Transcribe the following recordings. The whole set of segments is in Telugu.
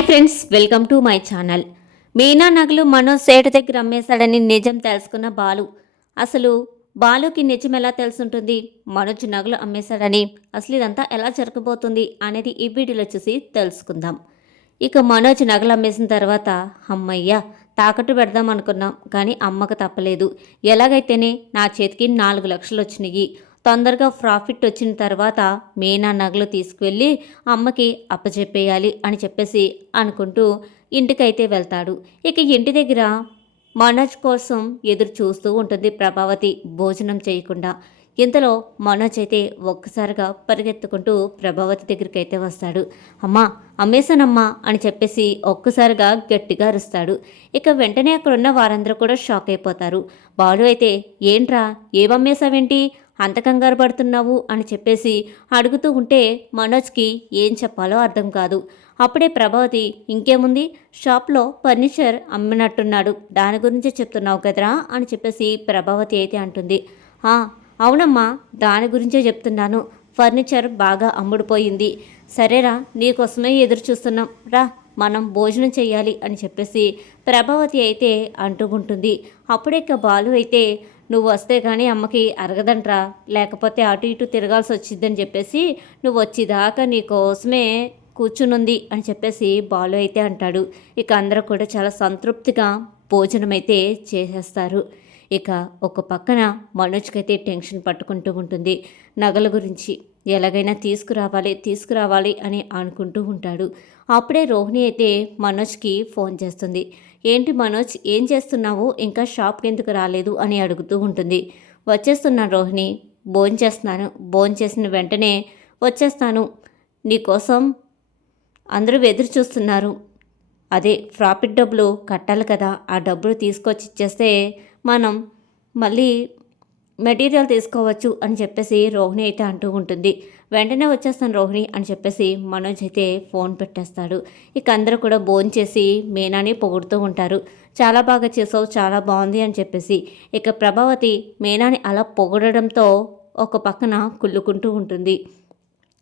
Hi friends, welcome to my channel. Meena నగలు మనోజ్ సేటు దగ్గర అమ్మేశాడని నిజం తెలుసుకున్న బాలు. అసలు బాలుకి నిజం ఎలా తెలుసుంటుంది? మనోజ్ నగలు అమ్మేశాడని అసలు ఇదంతా ఎలా జరగబోతుంది అనేది ఈ వీడియోలో చూసి తెలుసుకుందాం. ఇక మనోజ్ నగలు అమ్మేసిన తర్వాత అమ్మయ్య తాకట్టు పెడదాం అనుకున్నాం, కానీ అమ్మకు తప్పలేదు. ఎలాగైతేనే నా చేతికి 4 లక్షలు వచ్చినాయి. తొందరగా ప్రాఫిట్ వచ్చిన తర్వాత మీనా నగలు తీసుకువెళ్ళి అమ్మకి అప్పచెప్పేయాలి అని చెప్పేసి అనుకుంటూ ఇంటికైతే వెళ్తాడు. ఇక ఇంటి దగ్గర మనోజ్ కోసం ఎదురు చూస్తూ ఉంటుంది ప్రభావతి భోజనం చేయకుండా. ఇంతలో మనోజ్ అయితే ఒక్కసారిగా పరిగెత్తుకుంటూ ప్రభావతి దగ్గరికి అయితే వస్తాడు. అమ్మా, అమ్మేశానమ్మా అని చెప్పేసి ఒక్కసారిగా గట్టిగా అరుస్తాడు. ఇక వెంటనే అక్కడున్న వారందరూ కూడా షాక్ అయిపోతారు. బాలు అయితే ఏంట్రా, ఏమమ్మేశావేంటి, అంత కంగారు పడుతున్నావు అని చెప్పేసి అడుగుతూ ఉంటే మనోజ్కి ఏం చెప్పాలో అర్థం కాదు. అప్పుడే ప్రభావతి ఇంకేముంది, షాప్లో ఫర్నిచర్ అమ్మినట్టున్నాడు, దాని గురించే చెప్తున్నావు కదరా అని చెప్పేసి ప్రభావతి అయితే అంటుంది. అవునమ్మా, దాని గురించే చెప్తున్నాను. ఫర్నిచర్ బాగా అమ్ముడుపోయింది. సరేరా, నీకోసమే ఎదురు చూస్తున్నాం, రా మనం భోజనం చెయ్యాలి అని చెప్పేసి ప్రభావతి అయితే అంటూ ఉంటుంది. అప్పుడే బాలు అయితే నువ్వు వస్తే కానీ అమ్మకి అరగదంట్రా, లేకపోతే అటు ఇటు తిరగాల్సి వచ్చిందని చెప్పేసి నువ్వు వచ్చేదాకా నీకోసమే కూర్చునుంది అని చెప్పేసి బాలు అయితే అంటాడు. ఇక అందరూ కూడా చాలా సంతృప్తిగా భోజనం అయితే చేసేస్తారు. ఇక ఒక పక్కన మనోజ్కైతే టెన్షన్ పట్టుకుంటూ ఉంటుంది. నగల గురించి ఎలాగైనా తీసుకురావాలి అని అనుకుంటూ ఉంటాడు. అప్పుడే రోహిణి అయితే మనోజ్కి ఫోన్ చేస్తుంది. ఏంటి మనోజ్, ఏం చేస్తున్నావు, ఇంకా షాప్కి ఎందుకు రాలేదు అని అడుగుతూ ఉంటుంది. వచ్చేస్తున్నాను రోహిణి, భోంచేసిన వెంటనే వచ్చేస్తాను. నీకోసం అందరూ ఎదురు చూస్తున్నారు. అదే ప్రాఫిట్ డబ్బులు కట్టాలి కదా, ఆ డబ్బులు తీసుకొచ్చి ఇచ్చేస్తే మనం మళ్ళీ మెటీరియల్ తీసుకోవచ్చు అని చెప్పేసి రోహిణి అయితే అంటూ ఉంటుంది. వెంటనే వచ్చేస్తాను రోహిణి అని చెప్పేసి మనోజ్ అయితే ఫోన్ పెట్టేస్తాడు. ఇక అందరూ కూడా భోంచేసి మీనాని పొగుడుతూ ఉంటారు. చాలా బాగా చేసావు, చాలా బాగుంది అని చెప్పేసి. ఇక ప్రభావతి మీనాని అలా పొగడడంతో ఒక పక్కన కుళ్ళుకుంటూ ఉంటుంది.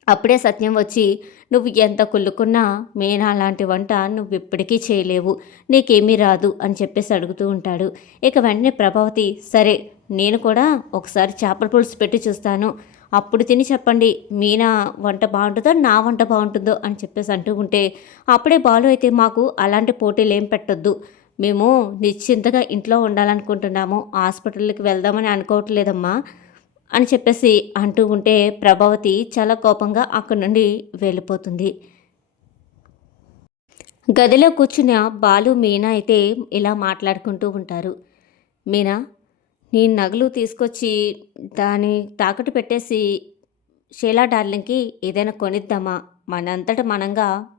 అప్పుడే సత్యం వచ్చి, నువ్వు ఎంత కుళ్ళుకున్నా మీనా లాంటి వంట నువ్వు ఇప్పటికీ చేయలేవు, నీకేమీ రాదు అని చెప్పేసి అడుగుతూ ఉంటాడు. ఇక వెంటనే ప్రభావతి, సరే నేను కూడా ఒకసారి చేపల పులుసు పెట్టి చూస్తాను, అప్పుడు తిని చెప్పండి మీనా వంట బాగుంటుందో నా వంట బాగుంటుందో అని చెప్పేసి అంటూ ఉంటే, అప్పుడే బాలు అయితే మాకు అలాంటి పోటీలు ఏం పెట్టొద్దు, మేము నిశ్చింతగా ఇంట్లో ఉండాలనుకుంటున్నాము, హాస్పిటల్కి వెళ్దామని అనుకోవట్లేదమ్మా అని చెప్పేసి అంటూ ఉంటే ప్రభావతి చాలా కోపంగా అక్కడి నుండి వెళ్ళిపోతుంది. గదిలో కూర్చున్న బాలు మీనా అయితే ఇలా మాట్లాడుకుంటూ ఉంటారు. మీనా, నీ నగలు తీసుకొచ్చి దాని తాకట్టు పెట్టేసి షీలా డార్లింగ్కి ఏదైనా కొనిద్దామా, మనంతట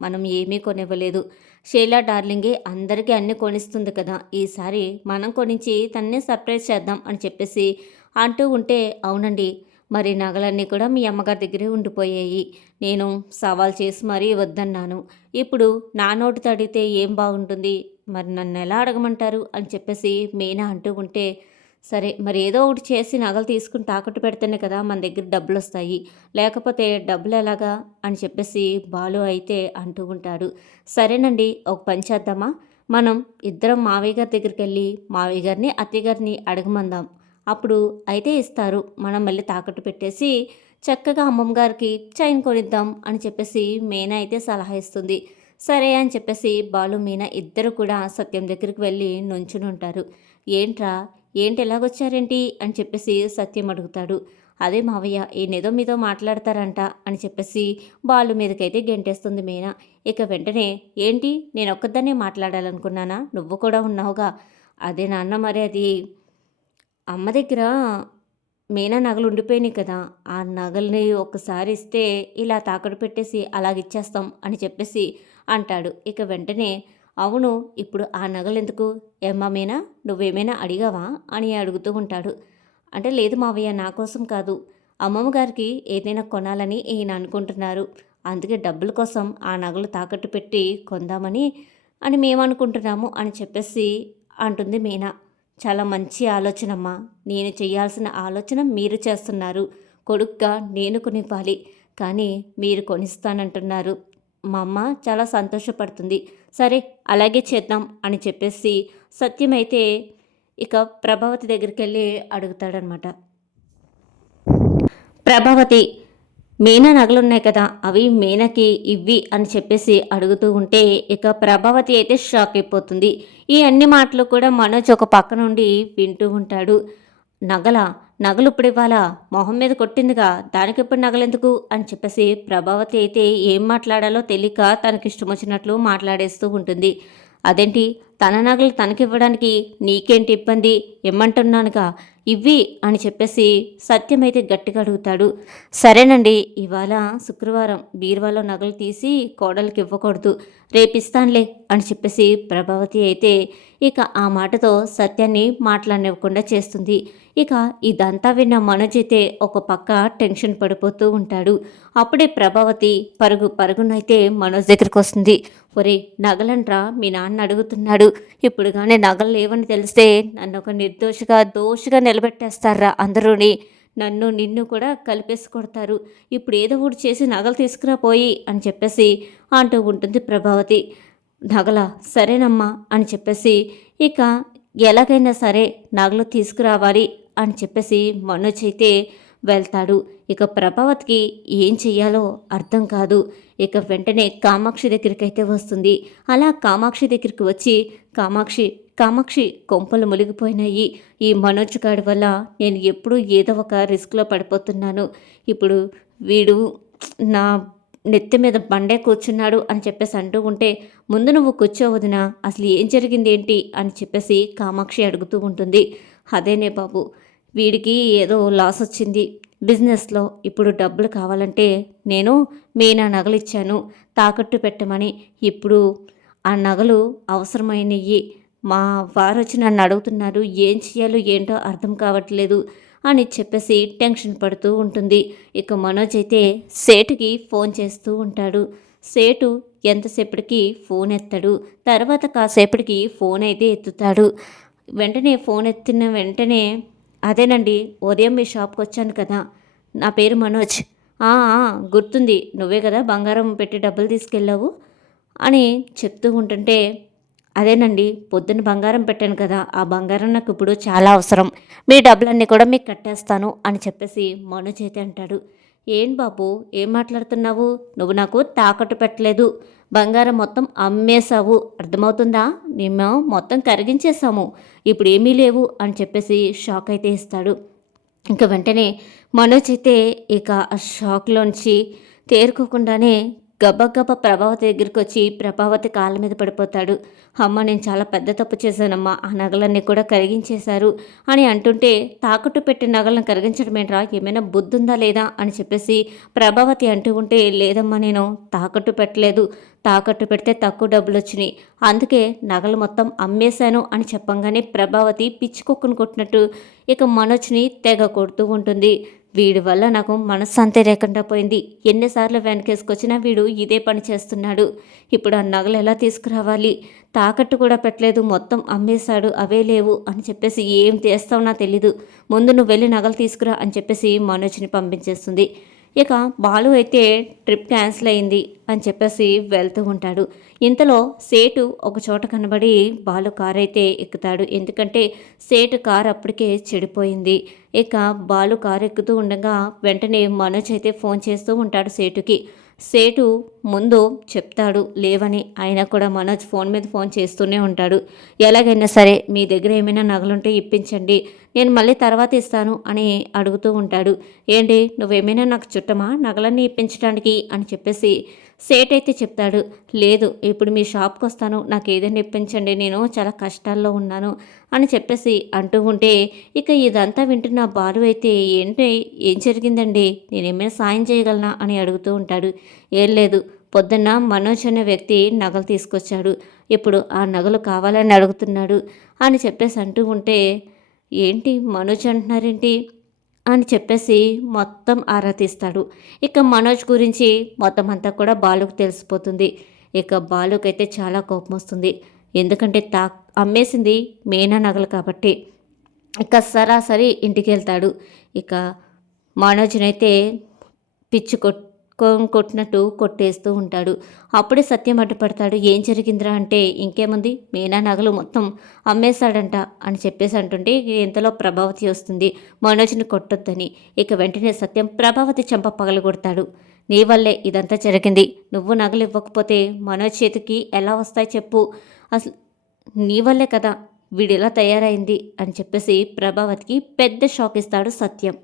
మనం ఏమీ కొనివ్వలేదు, షీలా డార్లింగే అందరికీ అన్నీ కొనిస్తుంది కదా, ఈసారి మనం కొనించి తన్నే సర్ప్రైజ్ చేద్దాం అని చెప్పేసి అంటూ ఉంటే, అవునండి, మరి నగలన్నీ కూడా మీ అమ్మగారి దగ్గరే ఉండిపోయాయి, నేను సవాల్ చేసి మరీ వద్దన్నాను, ఇప్పుడు నా నోటి తడితే ఏం బాగుంటుంది, మరి నన్ను ఎలా అడగమంటారు అని చెప్పేసి మీనా అంటూ ఉంటే, సరే మరి ఏదో ఒకటి చేసి నగలు తీసుకుని తాకట్టు పెడితేనే కదా మన దగ్గర డబ్బులు వస్తాయి, లేకపోతే డబ్బులు ఎలాగా అని చెప్పేసి బాలు అయితే అంటూ ఉంటాడు. సరేనండి, ఒక పని చేద్దామా, మనం ఇద్దరం మావయ్య గారి దగ్గరికి వెళ్ళి మావయ్య గారిని అత్తయ్య గారిని అడగమందాం, అప్పుడు అయితే ఇస్తారు, మనం మళ్ళీ తాకట్టు పెట్టేసి చక్కగా అమ్మమ్మ గారికి చైన్ కొనిద్దాం అని చెప్పేసి మీనా అయితే సలహా ఇస్తుంది. సరే అని చెప్పేసి బాలు మీనా ఇద్దరు కూడా సత్యం దగ్గరికి వెళ్ళి నుంచుని ఉంటారు. ఏంటి ఎలాగొచ్చారేంటి అని చెప్పేసి సత్యం అడుగుతాడు. అదే మావయ్య, ఈయనేదో మీతో మాట్లాడతారంట అని చెప్పేసి బాలు మీదకైతే గెంటేస్తుంది మీనా. ఇక వెంటనే, ఏంటి నేను ఒక్కదాన్నే మాట్లాడాలనుకున్నానా, నువ్వు కూడా ఉన్నావుగా, అదే నాన్న, మరి అది అమ్మ దగ్గర మీనా నగలు ఉండిపోయినాయి కదా, ఆ నగల్ని ఒక్కసారి ఇస్తే ఇలా తాకట్టు పెట్టేసి అలాగిచ్చేస్తాం అని చెప్పేసి అంటాడు. ఇక వెంటనే, అవును, ఇప్పుడు ఆ నగలెందుకు, ఏమ్మా మీనా, నువ్వేమైనా అడిగావా అని అడుగుతూ ఉంటాడు. అంటే లేదు మావయ్య, నా కోసం కాదు, అమ్మమ్మ గారికి ఏదైనా కొనాలని ఈయన అనుకుంటున్నారు, అందుకే డబ్బుల కోసం ఆ నగలు తాకట్టు పెట్టి కొందామని అని మేము అనుకుంటున్నాము అని చెప్పేసి అంటుంది మీనా. చాలా మంచి ఆలోచనమ్మా, నేను చేయాల్సిన ఆలోచన మీరు చేస్తున్నారు, కొడుగ్గా నేను కొనివ్వాలి, కానీ మీరు కొనిస్తానంటున్నారు, మా అమ్మ చాలా సంతోషపడుతుంది. సరే అలాగే చేద్దాం అని చెప్పేసి సత్యమైతే ఇక ప్రభావతి దగ్గరికెళ్ళి అడుగుతాడనమాట. ప్రభావతి, మీనా నగలున్నాయి కదా! అవి మీనాకి ఇవ్వి అని చెప్పేసి అడుగుతూ ఉంటే ఇక ప్రభావతి అయితే షాక్ అయిపోతుంది. ఈ అన్ని మాటలు కూడా మనోజ్ ఒక పక్క నుండి వింటూ ఉంటాడు. నగలా? నగలిప్పుడివ్వాలా? మొహం మీద కొట్టిందిగా, దానికిప్పుడు నగలెందుకు అని చెప్పేసి ప్రభావతి అయితే ఏం మాట్లాడాలో తెలియక తనకిష్టమొచ్చినట్లు మాట్లాడేస్తూ ఉంటుంది. అదేంటి, తన నగలు తనకివ్వడానికి నీకేంటి ఇబ్బంది? ఇమ్మంటున్నానుగా, ఇవ్వి అని చెప్పేసి సత్యమైతే గట్టిగా అడుగుతాడు. సరేనండి, ఇవాళ శుక్రవారం, బీరువాలో నగలు తీసి కోడలికి ఇవ్వకూడదు, రేపిస్తానులే అని చెప్పేసి ప్రభావతి అయితే ఇక ఆ మాటతో సత్యాన్ని మాట్లాడనివ్వకుండా చేస్తుంది. ఇక ఇదంతా విన్న మనోజ్ అయితే ఒక పక్క టెన్షన్ పడిపోతూ ఉంటాడు. అప్పుడే ప్రభావతి పరుగు పరుగునైతే మనోజ్ దగ్గరికి వస్తుంది. ఒరే, నగలంట్రా మీ నాన్న అడుగుతున్నాడు, ఇప్పుడు కానీ నగలు లేవని తెలిస్తే నన్ను ఒక దోషిగా నిలబెట్టేస్తారా అందరూని, నన్ను నిన్ను కూడా కలిపేసి కొడతారు, ఇప్పుడు ఏదో ఒకటి చేసి నగలు తీసుకురా పోయి అని చెప్పేసి అంటూ ఉంటుంది ప్రభావతి. నగల, సరేనమ్మా అని చెప్పేసి ఇక ఎలాగైనా సరే నగలు తీసుకురావాలి అని చెప్పేసి మనోజ్ అయితే వెళ్తాడు. ఇక ప్రభావతికి ఏం చెయ్యాలో అర్థం కాదు. ఇక వెంటనే కామాక్షి దగ్గరికైతే వస్తుంది. అలా కామాక్షి దగ్గరికి వచ్చి, కామాక్షి కామాక్షి కొంపలు మునిగిపోయినాయి, ఈ మనోజ్ గాడి వల్ల నేను ఎప్పుడూ ఏదో ఒక రిస్క్లో పడిపోతున్నాను, ఇప్పుడు వీడు నా నెత్తి మీద బండే కూర్చున్నాడు అని చెప్పేసి అంటూ ఉంటే, ముందు నువ్వు కూర్చోవదినా, అసలు ఏం జరిగింది ఏంటి అని చెప్పేసి కామాక్షి అడుగుతూ ఉంటుంది. అదేనే బాబు, వీడికి ఏదో లాస్ వచ్చింది బిజినెస్లో, ఇప్పుడు డబ్బులు కావాలంటే నేను మీనా నగలు ఇచ్చాను తాకట్టు పెట్టమని, ఇప్పుడు ఆ నగలు అవసరమైనవి, మా వారు వచ్చి నన్ను అడుగుతున్నారు, ఏం చేయాలో ఏంటో అర్థం కావట్లేదు అని చెప్పేసి టెన్షన్ పడుతూ ఉంటుంది. ఇక మనోజ్ అయితే సేటుకి ఫోన్ చేస్తూ ఉంటాడు. సేటు ఎంతసేపటికి ఫోన్ ఎత్తాడు. తర్వాత కాసేపటికి ఫోన్ అయితే ఎత్తుతాడు. వెంటనే ఫోన్ ఎత్తిన వెంటనే, అదేనండి, ఉదయం మీ షాప్కి వచ్చాను కదా, నా పేరు మనోజ్. "ఆ గుర్తుంది, నువ్వే కదా బంగారం పెట్టి డబ్బులు తీసుకెళ్ళావు" అని చెప్తూ ఉంటుంటే, అదేనండి, పొద్దున్న బంగారం పెట్టాను కదా, ఆ బంగారం నాకు ఇప్పుడు చాలా అవసరం, మీ డబ్బులన్నీ కూడా మీకు కట్టేస్తాను అని చెప్పేసి మనోజ్ అయితే అంటాడు. ఏం బాబు, ఏం మాట్లాడుతున్నావు? నువ్వు నాకు తాకట్టు పెట్టలేదు, బంగారం మొత్తం అమ్మేశావు, అర్థమవుతుందా? మేము మొత్తం కరిగించేసాము, ఇప్పుడు ఏమీ లేవు అని చెప్పేసి షాక్ అయితే ఇస్తాడు. ఇంక వెంటనే మనోజ్ అయితే ఇక ఆ షాక్లోంచి తేరుకోకుండానే గబగబా ప్రభావతి దగ్గరికి వచ్చి ప్రభావతి కాళ్ళ మీద పడిపోతాడు. అమ్మ, నేను చాలా పెద్ద తప్పు చేశానమ్మా, ఆ నగలన్నీ కూడా కరిగించేశారు అని అంటుంటే, తాకట్టు పెట్టిన నగలను కరిగించడం ఏంట్రా, ఏమైనా బుద్ధి ఉందా లేదా అని చెప్పేసి ప్రభావతి అంటూ ఉంటే, లేదమ్మా, నేను తాకట్టు పెట్టలేదు, తాకట్టు పెడితే తక్కువ డబ్బులు వచ్చినాయి, అందుకే నగలు మొత్తం అమ్మేశాను అని చెప్పంగానే ప్రభావతి పిచ్చి కొట్టినట్టు ఇక మనోజ్ని తెగ కొడుతూ ఉంటుంది. వీడి వల్ల నాకు మనశ్శాంతి లేకుండా పోయింది, ఎన్నిసార్లు వెనకేసుకొచ్చినా వీడు ఇదే పని చేస్తున్నాడు, ఇప్పుడు ఆ నగలు ఎలా తీసుకురావాలి, తాకట్టు కూడా పెట్టలేదు, మొత్తం అమ్మేశాడు, అవే లేవు అని చెప్పేసి ఏం చేస్తావు నాకు తెలీదు, ముందు నువ్వు వెళ్ళి నగలు తీసుకురా అని చెప్పేసి మనోజ్ని పంపించేస్తుంది. ఇక బాలు అయితే ట్రిప్ క్యాన్సిల్ అయింది అని చెప్పేసి వెళ్తూ ఉంటాడు. ఇంతలో సేటు ఒక చోట కనబడి బాలు కారు అయితే ఎక్కుతాడు. ఎందుకంటే సేటు కారు అప్పటికే చెడిపోయింది. ఇక బాలు కారు ఎక్కుతూ ఉండగా వెంటనే మనోజ్ అయితే ఫోన్ చేస్తూ ఉంటాడు సేటుకి. సేటు ముందు చెప్తాడు లేవని, అయినా కూడా మనోజ్ ఫోన్ మీద ఫోన్ చేస్తూనే ఉంటాడు. ఎలాగైనా సరే మీ దగ్గర ఏమైనా నగలుంటే ఇప్పించండి, నేను మళ్ళీ తర్వాత ఇస్తాను అని అడుగుతూ ఉంటాడు. ఏంటి, నువ్వేమైనా నాకు చుట్టమా నగలన్నీ ఇప్పించడానికి అని చెప్పేసి సేట్ అయితే చెప్తాడు. లేదు, ఇప్పుడు మీ షాప్కి వస్తాను, నాకు ఏదైనా ఇప్పించండి, నేను చాలా కష్టాల్లో ఉన్నాను అని చెప్పేసి అంటూ ఉంటే ఇక ఇదంతా వింటున్న బాలు అయితే, ఏంటి, ఏం జరిగిందండి, నేనేమైనా సాయం చేయగలనా అని అడుగుతూ ఉంటాడు. ఏం లేదు, పొద్దున్న మనోజ్ అనే వ్యక్తి నగలు తీసుకొచ్చాడు, ఇప్పుడు ఆ నగలు కావాలని అడుగుతున్నాడు అని చెప్పేసి అంటూ ఉంటే, ఏంటి మనోజ్ అంటున్నారేంటి అని చెప్పేసి మొత్తం ఆరా తీస్తాడు. ఇక మనోజ్ గురించి మొత్తం అంతా కూడా బాలుకు తెలిసిపోతుంది. ఇక బాలుకైతే చాలా కోపం వస్తుంది. ఎందుకంటే అమ్మేసింది మీనా నగలు కాబట్టి. ఇక సరాసరి ఇంటికి వెళ్తాడు. ఇక మనోజ్నైతే పిచ్చి కొట్టినట్టు కొట్టేస్తూ ఉంటాడు. అప్పుడే సత్యం అడ్డుపడతాడు. ఏం జరిగిందిరా అంటే ఇంకేముంది మీనా నగలు మొత్తం అమ్మేశాడంట అని చెప్పేసి అంటుంటే ఇంతలో ప్రభావతి వస్తుంది మనోజ్ని కొట్టొద్దని. ఇక వెంటనే సత్యం ప్రభావతి చెంప పగలగొడతాడు. నీ వల్లే ఇదంతా జరిగింది. నువ్వు నగలు ఇవ్వకపోతే మనోజ్ చేతికి ఎలా వస్తాయి చెప్పు. అసలు నీ వల్లే కదా వీడిలా తయారైంది అని చెప్పేసి ప్రభావతికి పెద్ద షాక్ ఇస్తాడు సత్యం.